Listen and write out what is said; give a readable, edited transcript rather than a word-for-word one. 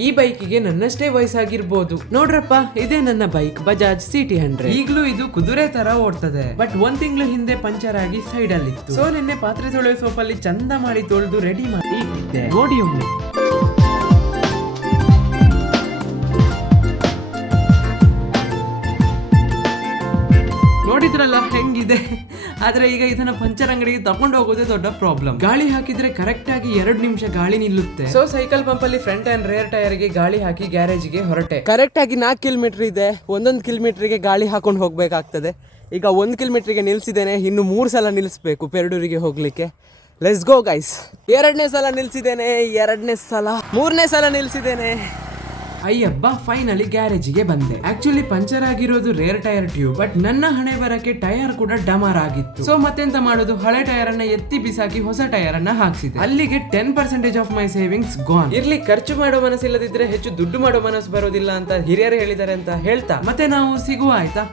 ಈ ಬೈಕಿಗೆ ನನ್ನಷ್ಟೇ ವಯಸ್ಸಾಗಿರ್ಬೋದು. ನೋಡ್ರಪ್ಪ, ಇದೇ ನನ್ನ ಬೈಕ್ ಬಜಾಜ್ ಸಿಟಿ 100. ಈಗ್ಲೂ ಇದು ಕುದುರೆ ತರ ಓಡ್ತದೆ. ಬಟ್ 1 ತಿಂಗಳು ಹಿಂದೆ ಪಂಚರ್ ಆಗಿ ಸೈಡ್ ಅಲ್ಲಿ ಇತ್ತು. ಸೊ ನಿನ್ನೆ ಪಾತ್ರೆ ತೊಳೆಯೋ ಸೋಪಲ್ಲಿ ಚಂದ ಮಾಡಿ ತೊಳೆದು ರೆಡಿ ಮಾಡಿ ನೋಡಿ ಒಮ್ಮೆ. ನೋಡಿದ್ರಲ್ಲ ಹೆಂಗಿದೆ. ಆದ್ರೆ ಈಗ ಇದನ್ನ ಪಂಚರ್ ಅಂಗಡಿಗೆ ತಗೊಂಡು ಹೋಗೋದೇ ದೊಡ್ಡ ಪ್ರಾಬ್ಲಮ್. ಗಾಳಿ ಹಾಕಿದ್ರೆ ಕರೆಕ್ಟ್ ಆಗಿ 2 ನಿಮಿಷ ಗಾಳಿ ನಿಲ್ಲುತ್ತೆ. ಸೊ ಸೈಕಲ್ ಪಂಪ್ ಅಲ್ಲಿ ಫ್ರಂಟ್ ಅಂಡ್ ರೇರ್ ಟೈರ್ ಗೆ ಗಾಳಿ ಹಾಕಿ ಗ್ಯಾರೇಜ್ ಗೆ ಹೊರಟೆ. ಕರೆಕ್ಟ್ ಆಗಿ 4 ಕಿಲೋಮೀಟರ್ ಇದೆ. 1 ಕಿಲೋಮೀಟರ್ಗೆ ಗಾಳಿ ಹಾಕೊಂಡು ಹೋಗ್ಬೇಕಾಗ್ತದೆ. ಈಗ 1 ಕಿಲೋಮೀಟರ್ಗೆ ನಿಲ್ಸಿದ್ದೇನೆ, ಇನ್ನು 3 ಸಲ ನಿಲ್ಲಿಸಬೇಕು ಪೆರಡೂರಿಗೆ ಹೋಗ್ಲಿಕ್ಕೆ. Let's go guys. 2ನೇ ಸಲ ನಿಲ್ಸಿದ್ದೇನೆ, 2ನೇ ಸಲ, 3ನೇ ಸಲ ನಿಲ್ಸಿದ್ದೇನೆ. ಅಯ್ಯಬ್ಬ, ಫೈನಲಿ ಗ್ಯಾರೇಜಿಗೆ ಬಂದೆ. ಆಕ್ಚುಲಿ ಪಂಚರ್ ಆಗಿರೋದು ರೇರ್ ಟೈರ್ ಟ್ಯೂಬ್, ಬಟ್ ನನ್ನ ಹಣೆ ಬರಕ್ಕೆ ಟೈರ್ ಕೂಡ ಡಮಾರ್ ಆಗಿತ್ತು. ಸೊ ಮತ್ತೆಂತ ಮಾಡೋದು, ಹಳೆ ಟೈರ್ ಅನ್ನ ಎತ್ತಿ ಬಿಸಾಕಿ ಹೊಸ ಟೈರ್ ಅನ್ನ ಹಾಕ್ಸಿದೆ. ಅಲ್ಲಿಗೆ 10% ಆಫ್ ಮೈ ಸೇವಿಂಗ್ಸ್ ಗಾನ್. ಇರ್ಲಿ, ಖರ್ಚು ಮಾಡೋ ಮನಸ್ಸಿಲ್ಲದಿದ್ರೆ ಹೆಚ್ಚು ದುಡ್ಡು ಮಾಡೋ ಮನಸ್ಸು ಬರೋದಿಲ್ಲ ಅಂತ ಹಿರಿಯರು ಹೇಳಿದ್ದಾರೆ ಅಂತ ಹೇಳ್ತಾ ಮತ್ತೆ ನಾವು ಸಿಗುವ ಆಯ್ತಾ.